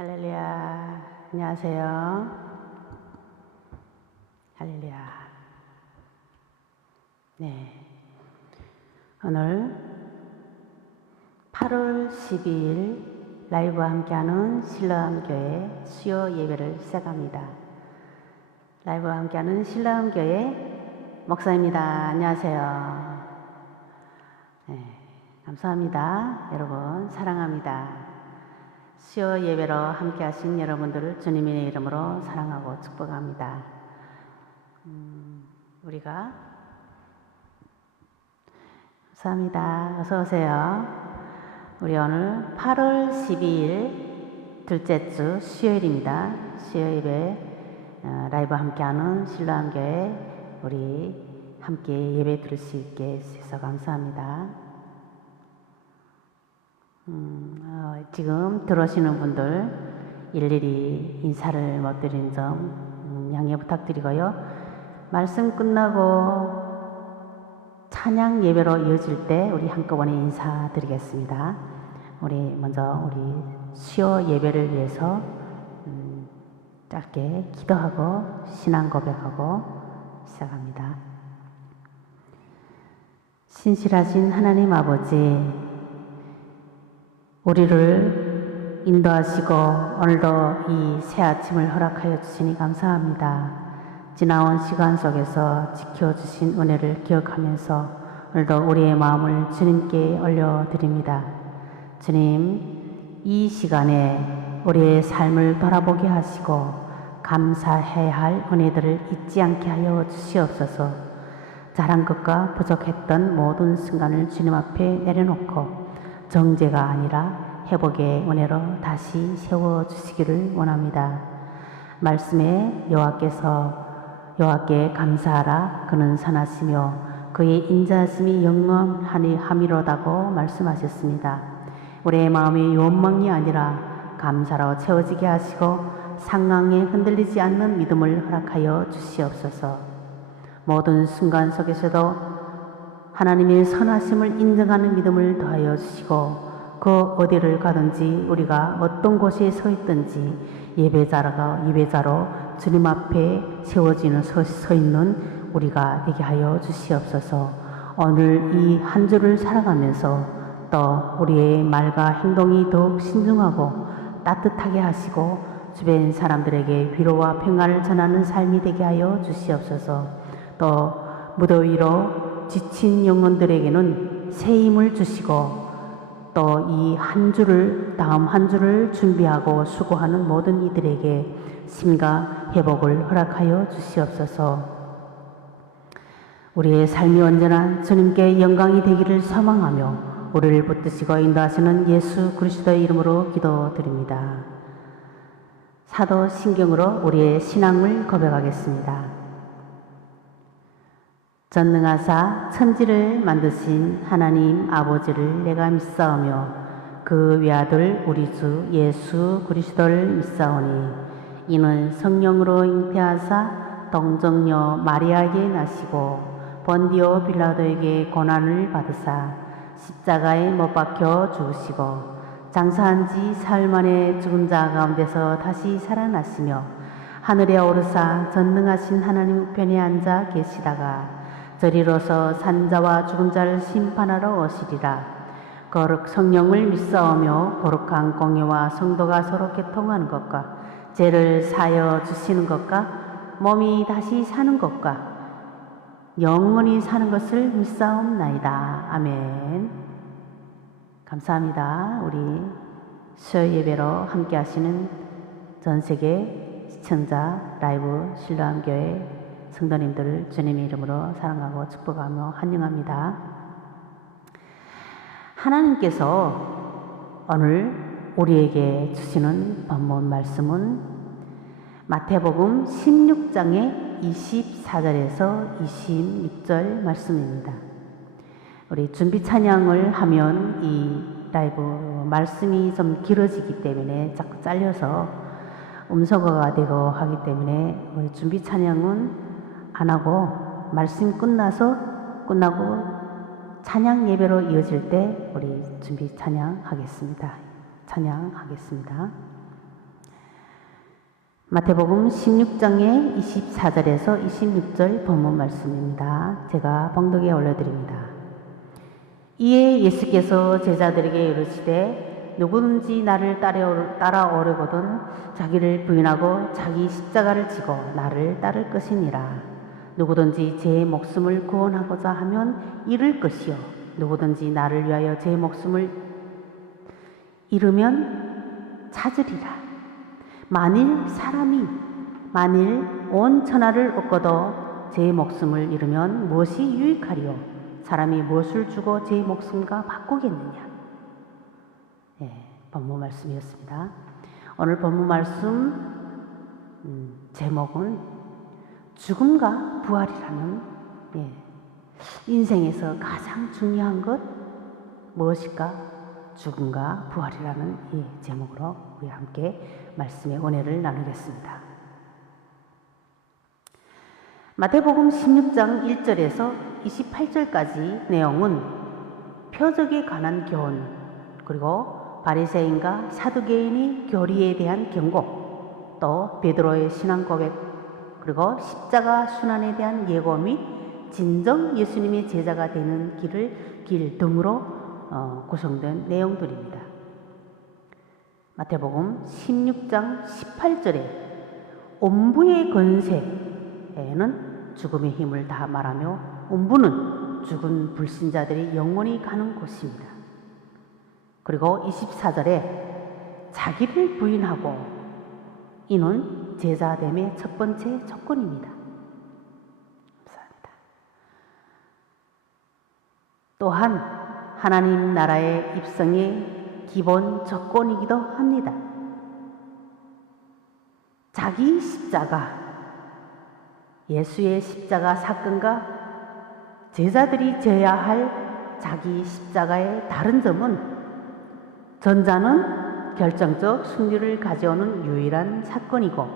할렐루야. 안녕하세요. 할렐루야. 네. 오늘 8월 12일 라이브와 함께하는 신라암교회 수요 예배를 시작합니다. 라이브와 함께하는 신라암교회 목사입니다. 안녕하세요. 네. 감사합니다. 여러분 사랑합니다. 수요 예배로 함께 하신 여러분들을 주님의 이름으로 사랑하고 축복합니다. 우리가 감사합니다. 어서 오세요. 우리 오늘 8월 12일 둘째 주 수요일입니다. 수요 예배 라이브 함께하는 신라암교회 우리 함께 예배 드릴 수 있게 해주셔서 감사합니다. 지금 들어오시는 분들 일일이 인사를 못 드리는 점 양해 부탁드리고요. 말씀 끝나고 찬양 예배로 이어질 때 우리 한꺼번에 인사드리겠습니다. 우리 먼저 우리 수요 예배를 위해서 짧게 기도하고 신앙 고백하고 시작합니다. 신실하신 하나님 아버지, 우리를 인도하시고 오늘도 이 새 아침을 허락하여 주시니 감사합니다. 지나온 시간 속에서 지켜주신 은혜를 기억하면서 오늘도 우리의 마음을 주님께 올려드립니다. 주님, 이 시간에 우리의 삶을 돌아보게 하시고 감사해야 할 은혜들을 잊지 않게 하여 주시옵소서. 잘한 것과 부족했던 모든 순간을 주님 앞에 내려놓고 정죄가 아니라 회복의 은혜로 다시 세워주시기를 원합니다. 말씀에 여호와께 감사하라. 그는 선하시며 그의 인자하심이 영원하미로다고 말씀하셨습니다. 우리의 마음이 욕망이 아니라 감사로 채워지게 하시고 상황에 흔들리지 않는 믿음을 허락하여 주시옵소서. 모든 순간 속에서도 하나님의 선하심을 인정하는 믿음을 더하여 주시고 그 어디를 가든지 우리가 어떤 곳에 서 있든지 예배자로 주님 앞에 세워지는 서 있는 우리가 되게 하여 주시옵소서. 오늘 이 한 주를 살아가면서 또 우리의 말과 행동이 더욱 신중하고 따뜻하게 하시고 주변 사람들에게 위로와 평안을 전하는 삶이 되게 하여 주시옵소서. 또 무더위로 지친 영혼들에게는 새 힘을 주시고 또 이 한 주를 다음 한 주를 준비하고 수고하는 모든 이들에게 심과 회복을 허락하여 주시옵소서. 우리의 삶이 언제나 주님께 영광이 되기를 소망하며 우리를 붙드시고 인도하시는 예수 그리스도의 이름으로 기도드립니다. 사도신경으로 우리의 신앙을 고백하겠습니다. 전능하사 천지를 만드신 하나님 아버지를 내가 믿사오며 그 외아들 우리 주 예수 그리스도를 믿사오니 이는 성령으로 잉태하사 동정녀 마리아에게 나시고 본디오 빌라도에게 고난을 받으사 십자가에 못 박혀 죽으시고 장사한 지 사흘 만에 죽은 자 가운데서 다시 살아나시며 하늘에 오르사 전능하신 하나님 우편에 앉아 계시다가 저리로서 산자와 죽은 자를 심판하러 오시리라. 거룩 성령을 믿사오며 거룩한 공예와 성도가 서로 개통하는 것과 죄를 사여 주시는 것과 몸이 다시 사는 것과 영원히 사는 것을 믿사옵나이다. 아멘. 감사합니다. 우리 수요 예배로 함께 하시는 전세계 시청자 라이브 신라암교회 성도님들을 주님의 이름으로 사랑하고 축복하며 환영합니다. 하나님께서 오늘 우리에게 주시는 본문 말씀은 마태복음 16장의 24절에서 26절 말씀입니다. 우리 준비 찬양을 하면 이 라이브 말씀이 좀 길어지기 때문에 자꾸 잘려서 음소거가 되고 하기 때문에 우리 준비 찬양은 안 하고 말씀 끝나고 찬양 예배로 이어질 때 우리 준비 찬양하겠습니다. 찬양하겠습니다. 마태복음 16장의 24절에서 26절 본문 말씀입니다. 제가 봉독에 올려드립니다. 이에 예수께서 제자들에게 이르시되 누구든지 나를 따라오려거든 자기를 부인하고 자기 십자가를 지고 나를 따를 것이니라. 누구든지 제 목숨을 구원하고자 하면 잃을 것이요 누구든지 나를 위하여 제 목숨을 잃으면 찾으리라. 만일 온 천하를 얻고도 제 목숨을 잃으면 무엇이 유익하리요? 사람이 무엇을 주고 제 목숨과 바꾸겠느냐? 본문 말씀이었습니다. 오늘 본문 말씀 제목은 죽음과 부활이라는 인생에서 가장 중요한 것 무엇일까? 죽음과 부활이라는 이 제목으로 우리 함께 말씀의 은혜를 나누겠습니다. 마태복음 16장 1절에서 28절까지 내용은 표적에 관한 교훈, 그리고 바리새인과 사두개인의 교리에 대한 경고, 또 베드로의 신앙 고백, 그리고 십자가 순환에 대한 예고 및 진정 예수님의 제자가 되는 길 등으로 구성된 내용들입니다. 마태복음 16장 18절에 음부의 건세에는 죽음의 힘을 다 말하며 음부는 죽은 불신자들이 영원히 가는 곳입니다. 그리고 24절에 자기를 부인하고 이는 제자됨의 첫 번째 조건입니다. 감사합니다. 또한 하나님 나라의 입성의 기본 조건이기도 합니다. 자기 십자가, 예수의 십자가 사건과 제자들이 져야 할 자기 십자가의 다른 점은 전자는 결정적 승리를 가져오는 유일한 사건이고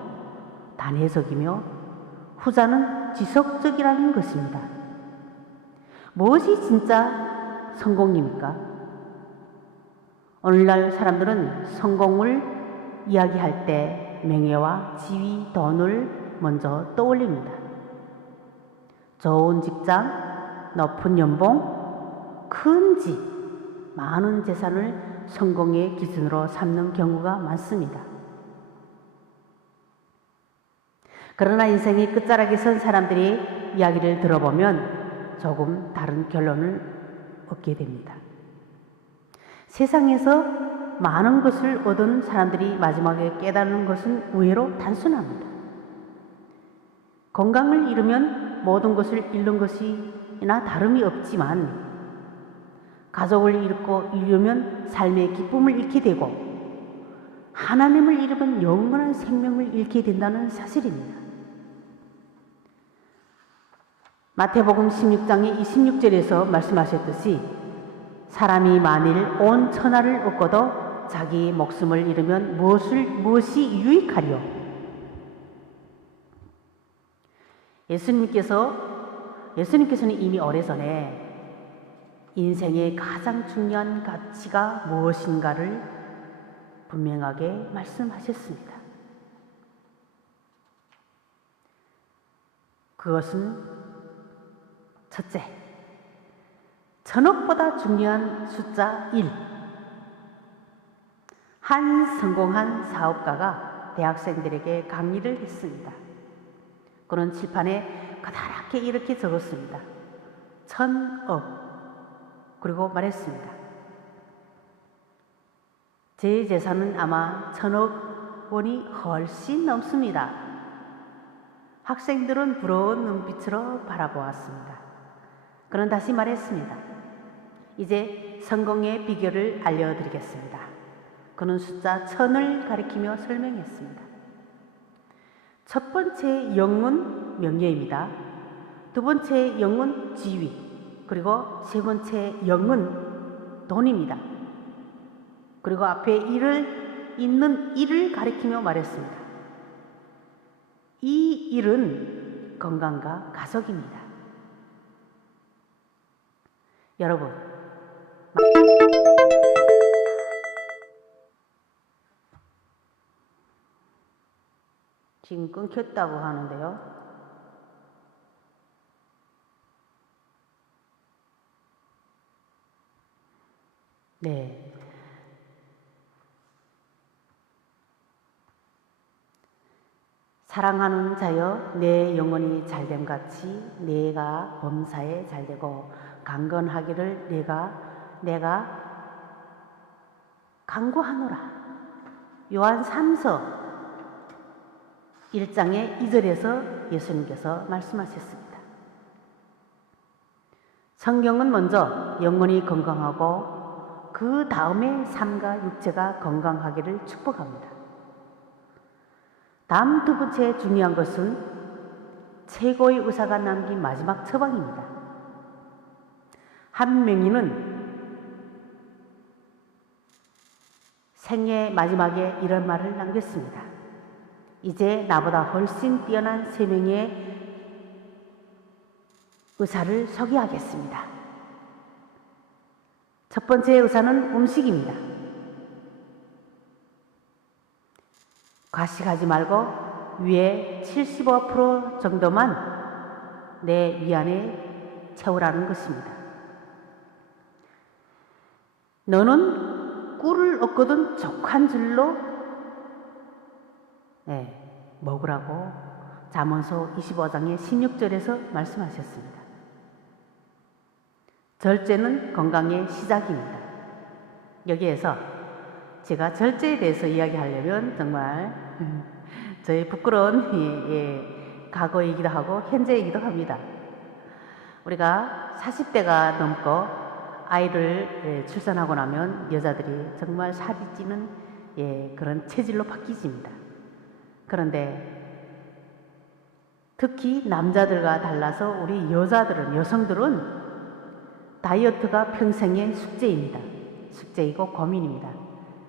단회적이며 후자는 지속적이라는 것입니다. 무엇이 진짜 성공입니까? 오늘날 사람들은 성공을 이야기할 때 명예와 지위, 돈을 먼저 떠올립니다. 좋은 직장, 높은 연봉, 큰 집, 많은 재산을 성공의 기준으로 삼는 경우가 많습니다. 그러나 인생의 끝자락에 선 사람들의 이야기를 들어보면 조금 다른 결론을 얻게 됩니다. 세상에서 많은 것을 얻은 사람들이 마지막에 깨달은 것은 의외로 단순합니다. 건강을 잃으면 모든 것을 잃는 것이나 다름이 없지만 가족을 잃으면 삶의 기쁨을 잃게 되고 하나님을 잃으면 영원한 생명을 잃게 된다는 사실입니다. 마태복음 16장의 26절에서 말씀하셨듯이 사람이 만일 온 천하를 얻고도 자기 목숨을 잃으면 무엇이 유익하리요? 예수님께서는 이미 오래전에 인생의 가장 중요한 가치가 무엇인가를 분명하게 말씀하셨습니다. 그것은 첫째, 천억보다 중요한 숫자 1. 한 성공한 사업가가 대학생들에게 강의를 했습니다. 그는 칠판에 커다랗게 이렇게 적었습니다. 1000억. 그리고 말했습니다. 제 재산은 아마 1000억 원이 훨씬 넘습니다. 학생들은 부러운 눈빛으로 바라보았습니다. 그는 다시 말했습니다. 이제 성공의 비결을 알려드리겠습니다. 그는 숫자 1000을 가리키며 설명했습니다. 첫 번째 영은 명예입니다. 두 번째 영은 지위, 그리고 세 번째 영은 돈입니다. 그리고 앞에 있는 일을 가리키며 말했습니다. 이 일은 건강과 가족입니다. 여러분, 지금 끊겼다고 하는데요. 네. 사랑하는 자여, 내 영혼이 잘됨 같이 내가 범사에 잘되고 강건하기를 내가 간구하노라. 요한 3서 1장의 2절에서 예수님께서 말씀하셨습니다. 성경은 먼저 영혼이 건강하고 그 다음에 삶과 육체가 건강하기를 축복합니다. 다음 두 번째 중요한 것은 최고의 의사가 남긴 마지막 처방입니다. 한 명인은 생애 마지막에 이런 말을 남겼습니다. 이제 나보다 훨씬 뛰어난 3명의 의사를 소개하겠습니다. 첫 번째 의사는 음식입니다. 과식하지 말고 위에 75% 정도만 내 위안에 채우라는 것입니다. 너는 꿀을 얻거든 족한 줄로 먹으라고 잠언서 25장의 16절에서 말씀하셨습니다. 절제는 건강의 시작입니다. 여기에서 제가 절제에 대해서 이야기하려면 정말 저의 부끄러운 과거이기도 하고 현재이기도 합니다. 우리가 40대가 넘고 아이를 출산하고 나면 여자들이 정말 살이 찌는 그런 체질로 바뀌집니다. 그런데 특히 남자들과 달라서 우리 여성들은 다이어트가 평생의 숙제입니다. 숙제이고 고민입니다.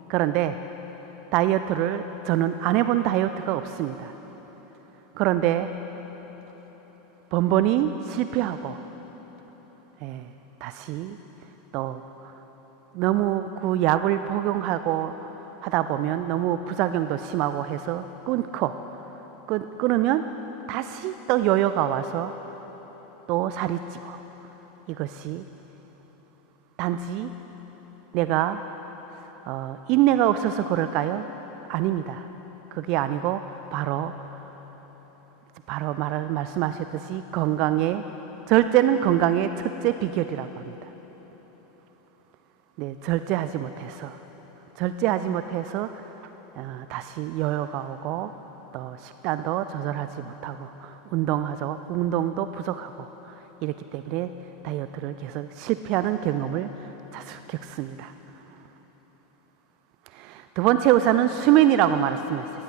그런데 다이어트를 저는 안 해본 다이어트가 없습니다. 그런데 번번이 실패하고 다시 또 너무 그 약을 복용하고 하다 보면 너무 부작용도 심하고 해서 끊으면 다시 또 요요가 와서 또 살이 찌고, 이것이 단지 내가 인내가 없어서 그럴까요? 아닙니다. 그게 아니고 바로 말씀하셨듯이 절제는 건강의 첫째 비결이라고 합니다. 네, 절제하지 못해서 다시 요요가 오고 또 식단도 조절하지 못하고 운동도 부족하고 이렇기 때문에 다이어트를 계속 실패하는 경험을 자주 겪습니다. 두 번째 의사는 수면이라고 말씀하셨습니다.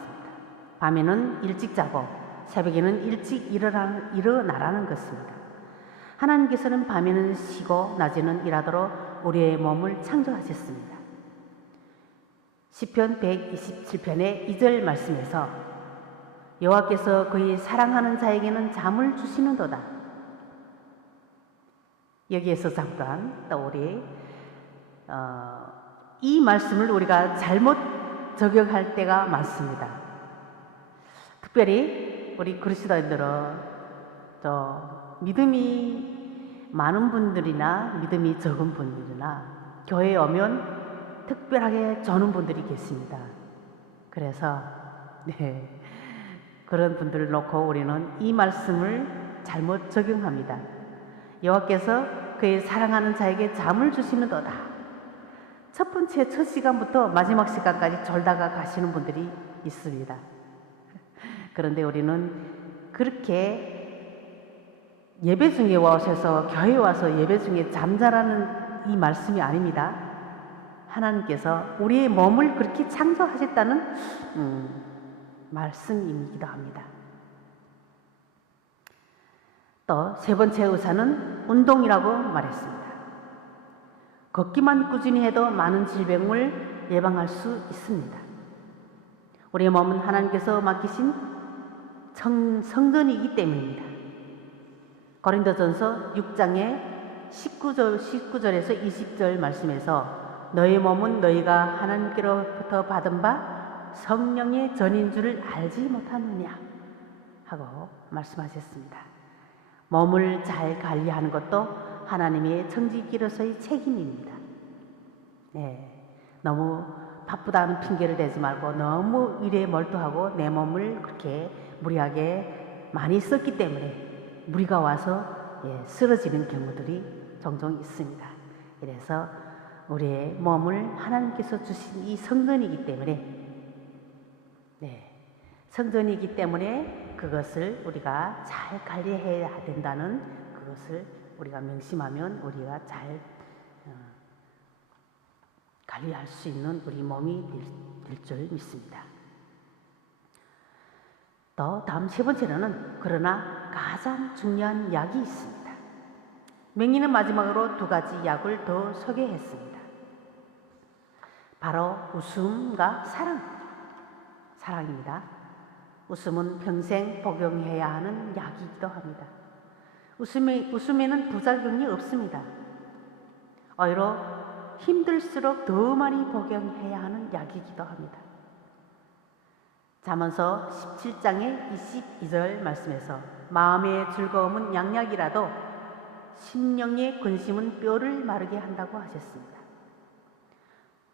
밤에는 일찍 자고 새벽에는 일찍 일어나라는 것입니다. 하나님께서는 밤에는 쉬고 낮에는 일하도록 우리의 몸을 창조하셨습니다. 시편 127편의 2절 말씀에서 여호와께서 그의 사랑하는 자에게는 잠을 주시는도다. 여기에서 잠깐 또 우리 이 말씀을 우리가 잘못 적용할 때가 많습니다. 특별히 우리 그리스도인들은 믿음이 많은 분들이나 믿음이 적은 분들이나 교회에 오면 특별하게 저는 분들이 계십니다. 그래서 그런 분들을 놓고 우리는 이 말씀을 잘못 적용합니다. 여호와께서 그의 사랑하는 자에게 잠을 주시는도다. 첫 시간부터 마지막 시간까지 졸다가 가시는 분들이 있습니다. 그런데 우리는 그렇게 예배 중에 오셔서 교회에 와서 예배 중에 잠자라는 이 말씀이 아닙니다. 하나님께서 우리의 몸을 그렇게 창조하셨다는 말씀이기도 합니다. 또 세 번째 의사는 운동이라고 말했습니다. 걷기만 꾸준히 해도 많은 질병을 예방할 수 있습니다. 우리의 몸은 하나님께서 맡기신 성전이기 때문입니다. 고린도전서 6장의 19절에서 20절 말씀에서 너희 몸은 너희가 하나님께로부터 받은 바 성령의 전인 줄을 알지 못하느냐 하고 말씀하셨습니다. 몸을 잘 관리하는 것도 하나님의 청지기로서의 책임입니다. 너무 바쁘다는 핑계를 대지 말고 너무 일에 몰두하고 내 몸을 그렇게 무리하게 많이 썼기 때문에 무리가 와서 쓰러지는 경우들이 종종 있습니다. 그래서 우리의 몸을 하나님께서 주신 이 성전이기 때문에 그것을 우리가 잘 관리해야 된다는 그것을 우리가 명심하면 우리가 잘 관리할 수 있는 우리 몸이 될 줄 믿습니다. 또 다음 세 번째로는 그러나 가장 중요한 약이 있습니다. 명리는 마지막으로 두 가지 약을 더 소개했습니다. 바로 웃음과 사랑입니다. 웃음은 평생 복용해야 하는 약이기도 합니다. 웃음에는 부작용이 없습니다. 오히려 힘들수록 더 많이 복용해야 하는 약이기도 합니다. 잠언서 17장의 22절 말씀에서 마음의 즐거움은 양약이라도 심령의 근심은 뼈를 마르게 한다고 하셨습니다.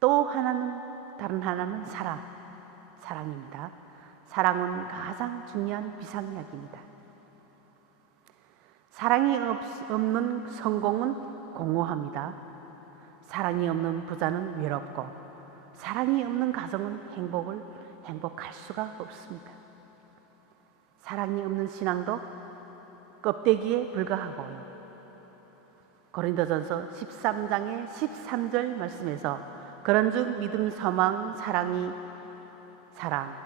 또 다른 하나는 사랑입니다. 사랑은 가장 중요한 비상약입니다. 사랑이 없는 성공은 공허합니다. 사랑이 없는 부자는 외롭고 사랑이 없는 가정은 행복할 수가 없습니다. 사랑이 없는 신앙도 껍데기에 불과하고요. 고린도전서 13장의 13절 말씀에서 그런즉 믿음, 소망, 사랑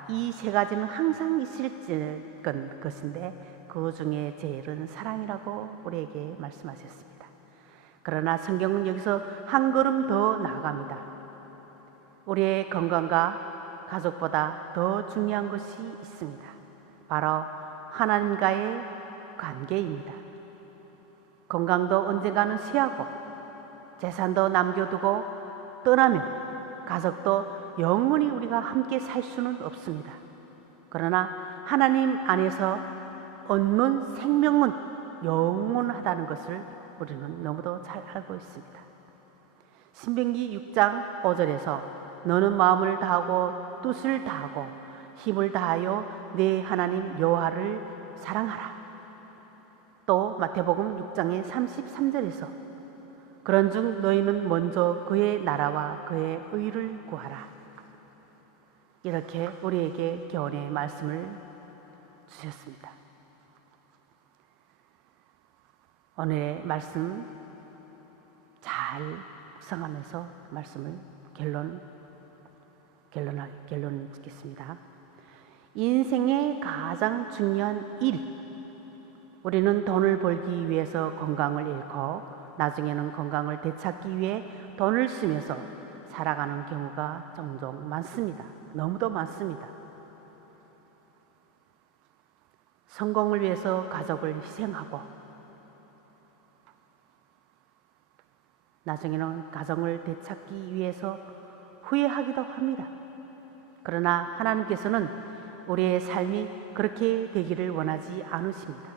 이 세 가지는 항상 있을 것인데 그 중에 제일은 사랑이라고 우리에게 말씀하셨습니다. 그러나 성경은 여기서 한 걸음 더 나아갑니다. 우리의 건강과 가족보다 더 중요한 것이 있습니다. 바로 하나님과의 관계입니다. 건강도 언젠가는 쇠하고 재산도 남겨두고 떠나면 가족도 영원히 우리가 함께 살 수는 없습니다. 그러나 하나님 안에서 얻는 생명은 영원하다는 것을 우리는 너무도 잘 알고 있습니다. 신명기 6장 5절에서 너는 마음을 다하고 뜻을 다하고 힘을 다하여 내 하나님 여호와를 사랑하라. 또 마태복음 6장의 33절에서 그런즉 너희는 먼저 그의 나라와 그의 의를 구하라. 이렇게 우리에게 교훈의 말씀을 주셨습니다. 오늘의 말씀 잘 묵상하면서 말씀을 결론 짓겠습니다. 인생의 가장 중요한 일, 우리는 돈을 벌기 위해서 건강을 잃고 나중에는 건강을 되찾기 위해 돈을 쓰면서 살아가는 경우가 종종 많습니다. 너무도 많습니다. 성공을 위해서 가족을 희생하고 나중에는 가정을 되찾기 위해서 후회하기도 합니다. 그러나 하나님께서는 우리의 삶이 그렇게 되기를 원하지 않으십니다.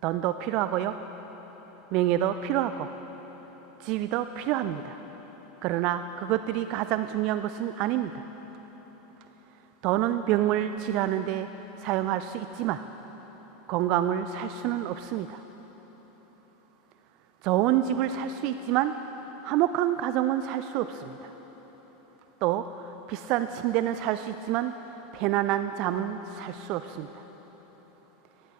돈도 필요하고요, 명예도 필요하고 지위도 필요합니다. 그러나 그것들이 가장 중요한 것은 아닙니다. 돈은 병을 치료하는 데 사용할 수 있지만 건강을 살 수는 없습니다. 좋은 집을 살 수 있지만 화목한 가정은 살 수 없습니다. 또 비싼 침대는 살 수 있지만 편안한 잠은 살 수 없습니다.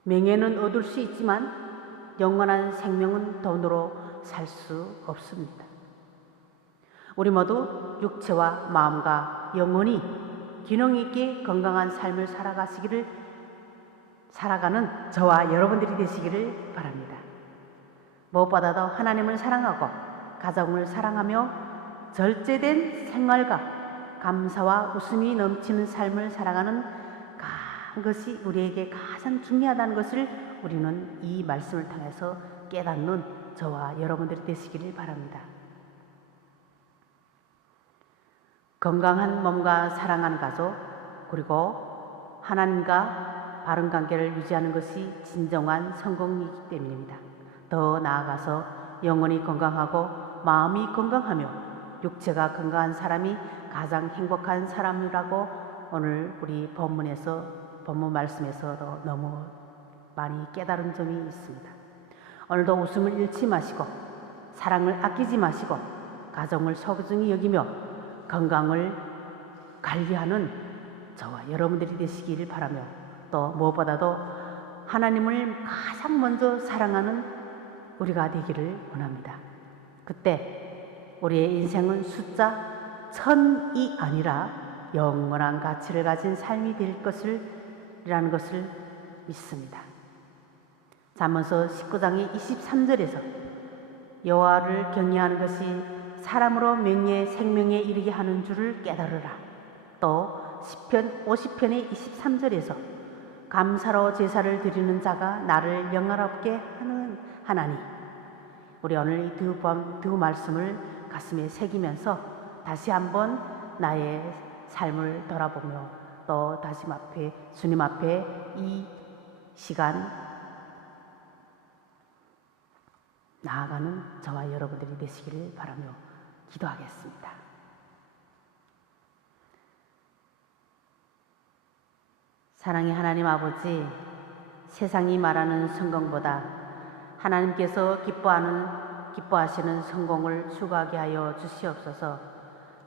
명예는 얻을 수 있지만 영원한 생명은 돈으로 살 수 없습니다. 우리 모두 육체와 마음과 영혼이 균형 있게 건강한 삶을 살아가는 저와 여러분들이 되시기를 바랍니다. 무엇보다도 하나님을 사랑하고 가정을 사랑하며 절제된 생활과 감사와 웃음이 넘치는 삶을 살아가는 그것이 우리에게 가장 중요하다는 것을 우리는 이 말씀을 통해서 깨닫는 저와 여러분들이 되시기를 바랍니다. 건강한 몸과 사랑하는 가족, 그리고 하나님과 바른 관계를 유지하는 것이 진정한 성공이기 때문입니다. 더 나아가서 영혼이 건강하고 마음이 건강하며 육체가 건강한 사람이 가장 행복한 사람이라고 오늘 우리 본문 말씀에서도 너무 많이 깨달은 점이 있습니다. 오늘도 웃음을 잃지 마시고 사랑을 아끼지 마시고 가정을 소중히 여기며 건강을 관리하는 저와 여러분들이 되시기를 바라며, 또 무엇보다도 하나님을 가장 먼저 사랑하는 우리가 되기를 원합니다. 그때 우리의 인생은 숫자 1000이 아니라 영원한 가치를 가진 삶이 될 것이라는 것을 믿습니다. 잠언서 19장의 23절에서 여호와를 경외하는 것이 사람으로 명예 생명에 이르게 하는 줄을 깨달으라. 또 시편 50편의 23절에서 감사로 제사를 드리는 자가 나를 영화롭게 하는 하나니. 우리 오늘 이 두 말씀을 가슴에 새기면서 다시 한번 나의 삶을 돌아보며 또 다시 주님 앞에 이 시간 나아가는 저와 여러분들이 되시기를 바라며 기도하겠습니다. 사랑의 하나님 아버지, 세상이 말하는 성공보다 하나님께서 기뻐하시는 성공을 추구하게 하여 주시옵소서.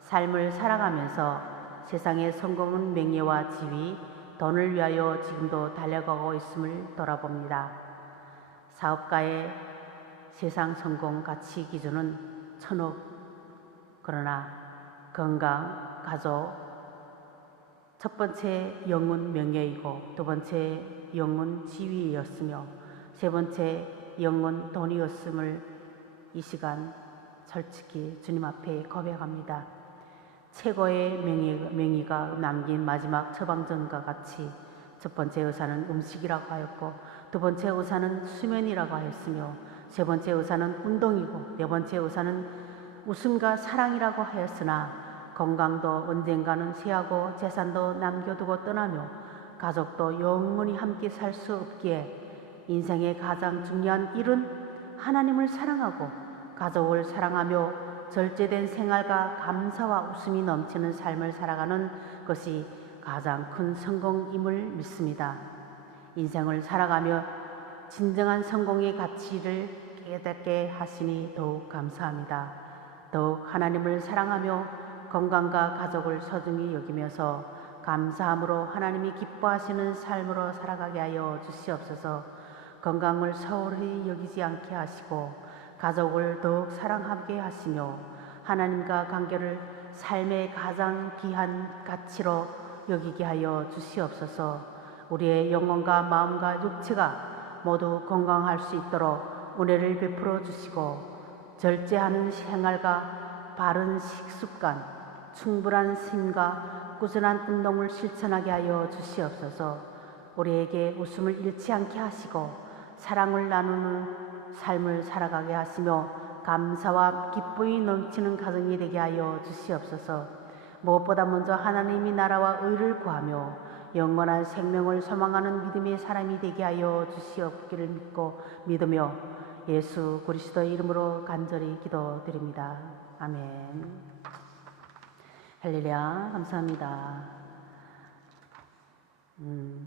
삶을 살아가면서 세상의 성공은 명예와 지위, 돈을 위하여 지금도 달려가고 있음을 돌아봅니다. 사업가의 세상 성공 가치 기준은 1000억, 그러나 건강, 가족, 첫 번째 영혼 명예이고 두 번째 영혼 지위였으며 세 번째 영혼 돈이었음을 이 시간 솔직히 주님 앞에 고백합니다. 최고의 명의가 남긴 마지막 처방전과 같이 첫 번째 의사는 음식이라고 하였고 두 번째 의사는 수면이라고 하였으며 세 번째 의사는 운동이고 네 번째 의사는 웃음과 사랑이라고 하였으나 건강도 언젠가는 쇠하고 재산도 남겨두고 떠나며 가족도 영원히 함께 살 수 없기에 인생의 가장 중요한 일은 하나님을 사랑하고 가족을 사랑하며 절제된 생활과 감사와 웃음이 넘치는 삶을 살아가는 것이 가장 큰 성공임을 믿습니다. 인생을 살아가며 진정한 성공의 가치를 깨닫게 하시니 더욱 감사합니다. 더욱 하나님을 사랑하며 건강과 가족을 소중히 여기면서 감사함으로 하나님이 기뻐하시는 삶으로 살아가게 하여 주시옵소서. 건강을 소홀히 여기지 않게 하시고 가족을 더욱 사랑하게 하시며 하나님과 관계를 삶의 가장 귀한 가치로 여기게 하여 주시옵소서. 우리의 영혼과 마음과 육체가 모두 건강할 수 있도록 은혜를 베풀어 주시고 절제하는 생활과 바른 식습관, 충분한 힘과 꾸준한 운동을 실천하게 하여 주시옵소서. 우리에게 웃음을 잃지 않게 하시고 사랑을 나누는 삶을 살아가게 하시며 감사와 기쁨이 넘치는 가정이 되게 하여 주시옵소서. 무엇보다 먼저 하나님의 나라와 의를 구하며 영원한 생명을 소망하는 믿음의 사람이 되게 하여 주시옵기를 믿으며 예수 그리스도의 이름으로 간절히 기도드립니다. 아멘. 할렐루야. 감사합니다.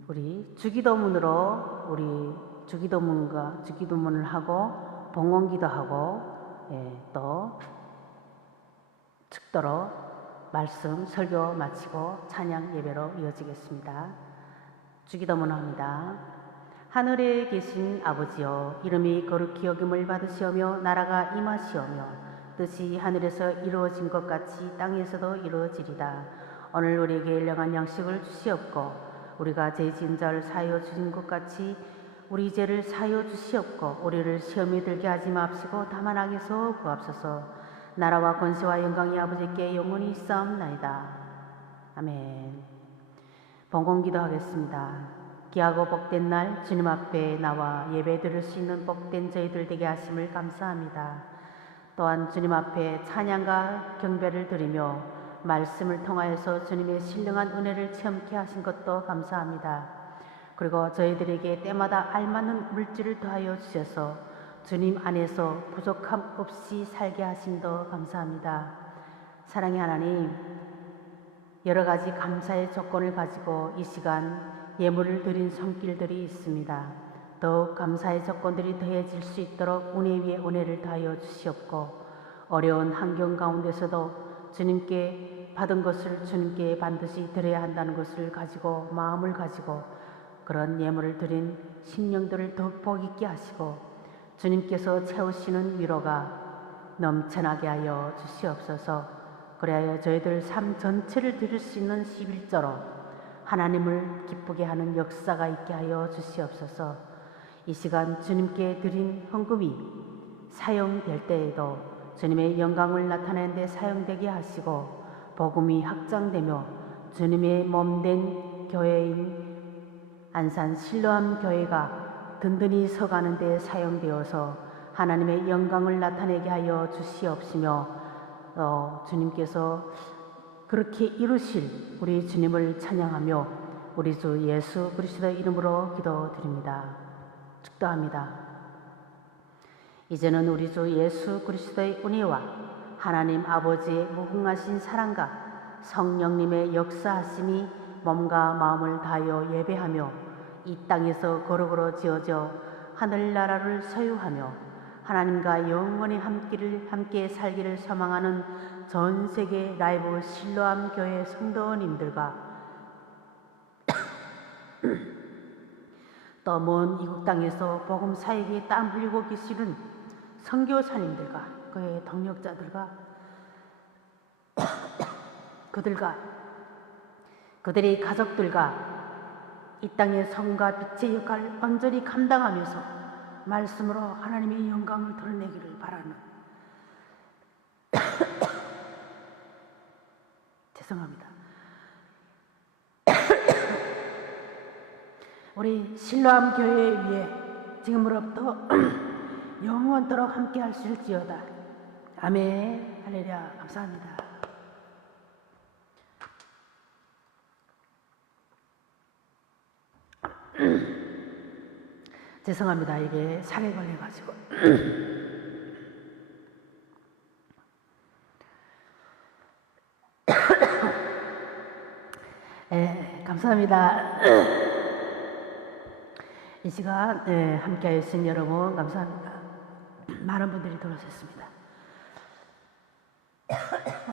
우리 주기도문으로 우리 주기도문을 하고 봉헌기도하고 또 축도로 말씀 설교 마치고 찬양 예배로 이어지겠습니다. 주기도문 합니다. 하늘에 계신 아버지여, 이름이 거룩히 여김을 받으시오며 나라가 임하시오며 뜻이 하늘에서 이루어진 것 같이 땅에서도 이루어지리다. 오늘 우리에게 일용할 양식을 주시옵고 우리가 죄 지은 자를 사하여 주신 것 같이 우리 죄를 사하여 주시옵고 우리를 시험에 들게 하지 마옵시고 다만 악에서 구하옵소서. 나라와 권세와 영광이 아버지께 영원히 있사옵나이다. 아멘. 봉헌기도 하겠습니다. 귀하고 복된 날 주님 앞에 나와 예배 드릴 수 있는 복된 저희들 되게 하심을 감사합니다. 또한 주님 앞에 찬양과 경배를 드리며 말씀을 통하여서 주님의 신령한 은혜를 체험케 하신 것도 감사합니다. 그리고 저희들에게 때마다 알맞는 물질을 더하여 주셔서 주님 안에서 부족함 없이 살게 하심도 감사합니다. 사랑의 하나님, 여러 가지 감사의 조건을 가지고 이 시간 예물을 드린 손길들이 있습니다. 더욱 감사의 조건들이 더해질 수 있도록 은혜 위에 은혜를 더하여 주시옵고, 어려운 환경 가운데서도 주님께 받은 것을 주님께 반드시 드려야 한다는 것을 가지고, 마음을 가지고 그런 예물을 드린 심령들을 더욱 복 있게 하시고 주님께서 채우시는 위로가 넘쳐나게 하여 주시옵소서. 그래야 저희들 삶 전체를 드릴 수 있는 11조로 하나님을 기쁘게 하는 역사가 있게 하여 주시옵소서. 이 시간 주님께 드린 헌금이 사용될 때에도 주님의 영광을 나타내는 데 사용되게 하시고, 복음이 확장되며 주님의 몸된 교회인 안산 실로암 교회가 든든히 서가는 데 사용되어서 하나님의 영광을 나타내게 하여 주시옵시며, 주님께서 그렇게 이루실 우리 주님을 찬양하며 우리 주 예수 그리스도의 이름으로 기도드립니다. 축도합니다. 이제는 우리 주 예수 그리스도의 은혜와 하나님 아버지의 무궁하신 사랑과 성령님의 역사하심이 몸과 마음을 다하여 예배하며 이 땅에서 거룩으로 지어져 하늘나라를 소유하며 하나님과 영원히 함께 살기를 소망하는 전 세계 라이브 실로암 교회 성도님들과 또 먼 이국 땅에서 복음 사역에 땀 흘리고 계시는 선교사님들과 그의 동력자들과 그들의 가족들과 이 땅의 성과 빛의 역할을 온전히 감당하면서 말씀으로 하나님의 영광을 드러내기를 바라는 죄송합니다. 우리 실로암 교회 위에 지금으로부터 영원토록 함께 하실지어다. 아멘. 할렐루야. 감사합니다. 죄송합니다. 이게 살에 걸려가지고. 감사합니다. 이 시간 함께 하신 여러분 감사합니다. 많은 분들이 들어오셨습니다.